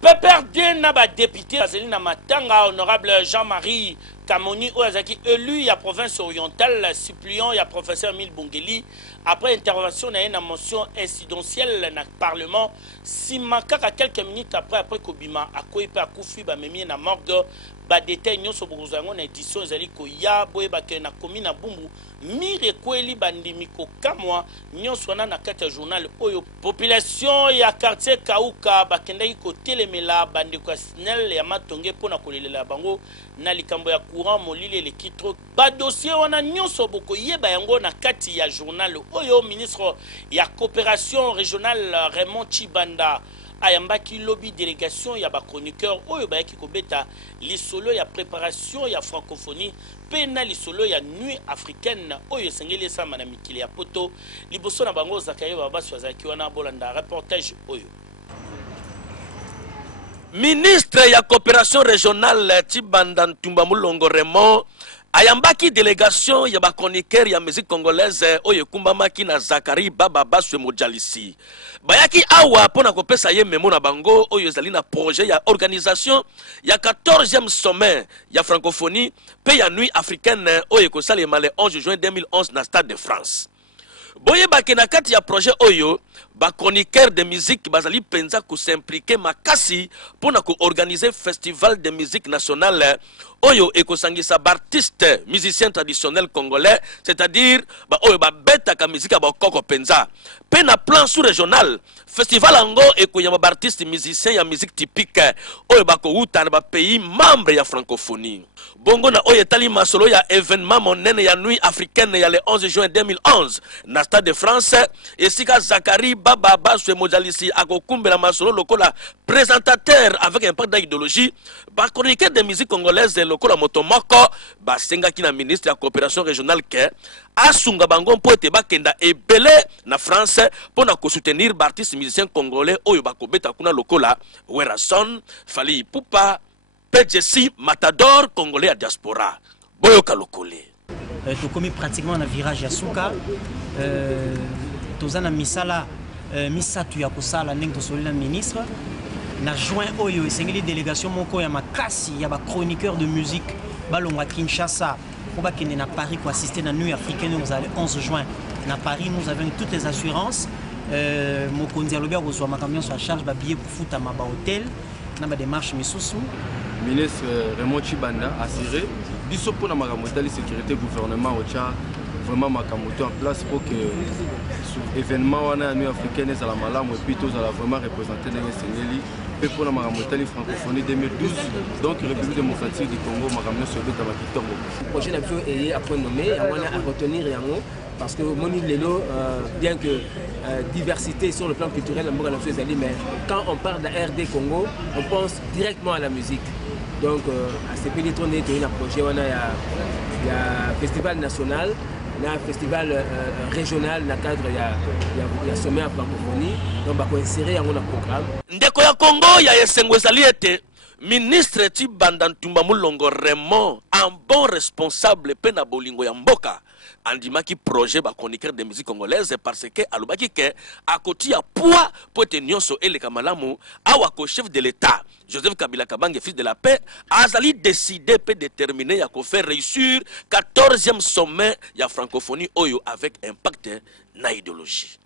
PPRD n'a pas député Azelina Matanga, honorable Jean-Marie Kamoni Oazaki, élu à la province orientale, suppliant à professeur Emile Bongeli, après intervention dans une motion incidentielle dans le Parlement, si manquera quelques minutes après Kobima, à quoi il peut accoucher, même na morgue, détail nyo sobozango na édition ezali ko ya boye bakena na komi na bumbu mire kweli bandimiko kamwa nyonso na kati journal oyo population ya quartier Kauka bakendaki ko telemela bandiko snel ya matonge pona kolelela bango na likambo ya courant molile le kitro ba dossier wana nyonso boko yeba yango na kati ya journal oyo ministre ya coopération régionale Raymond Chibanda ayambaki lobby délégation ya ba chroniqueur oyo bayaki kobeta lisolo ya préparation ya francophonie pena lisolo ya nuit africaine oyo sengeli sama na mikili ya poto liboso na bango Zakayo Babasi wazaki wana bolanda reportage oyo. Ministre ya coopération régionale Chibanda Ntumba Mulongo Raymond ayambaki délégation ya ba chroniqueur ya musique congolaise oyo kumbamaki na Zakari Baba Baswe Mojalisi bayaki awa pona kopesa ye memo na bango oyo ezali na projet ya organisation ya 14e sommet ya francophonie pe ya nuit africaine oyo kosalema le 11 juin 2011 na Stade de France. Boye bakena kati ya projet oyo ba chroniqueur de musique bazali penza ko s'impliquer makasi pona ko organiser festival de musique nationale oyo ekosangisa artiste musicien traditionnel congolais, c'est-à-dire ba oyo ba beta ka musique ba koko penza pe na plan sous-régional festival ango ekoyama ba artiste musicien ya musique typique oyo ba ko uta na ba pays membre ya francophonie bongo na oyo tali masolo ya événement monene ya nuit africaine ya le 11 juin 2011 na Stade de France et sika Zakari Baba Baswe Mojalisi akokumbela masolo lokola présentateur avec un impact d'idéologie ba chroniqueur de musique congolaise lokola motomoko ba senga ki na ministre ya coopération régionale ke asunga bango mpo ete bakenda ebele na France pona ko soutenir ba artiste musicien congolais oyo bakobeta kuna lokola Werason Fali Ipupa PJC Matador congolais à diaspora boyoka lokole to komi pratiquement na virage ya suka tozana misala misatu ya kosala ndenge tosolila ministre na juin oyo esengeli délégation moko ya makasi ya ba chroniqueur de musique balongwa Kinshasa pour bakende na Paris pour assister na nuit africaine nous allons 11 juin na Paris nous avons toutes les assurances mokonzi alobi akozwa makambo sur charge ba billet pour futa ma ba hôtel na ba démarche misusu. Ministre Raymond Chibanda assuré biso pour na makambo tali sécurité gouvernement ocha vraiment makambo en place pour que événement wana nuit africaine ezala malamu et puis tous ala vraiment représenter les Sénégali et pour la makambo tali francophonie 2012 donc République démocratique du Congo makambo sur beta bakitongo projet na bio est à point nommé ya wana à retenir yango parce que moni lelo bien que diversité sur le plan culturel la mboka na ezali mais quand on parle de RD Congo on pense directement à la musique. Donc, à ce pays, on est un projet, on a festival national, un festival régional, dans le cadre de sommet en francophonie. Donc, on va insérer un programme. Ndeko ya Congo, ya esengwezali ete ministre Chibanda Ntumba Mulongo Raymond, un bon responsable pena bolingo ya mboka. Andimaki projet ba chroniqueur de musique congolaise parce que alobaki ke akoti ya poids pour te nyonso ele kamalamu awa ko chef de l'état Joseph Kabila Kabange fils de la paix azali décidé peut déterminer ya ko faire réussir 14e sommet ya francophonie oyo avec impact na idéologie.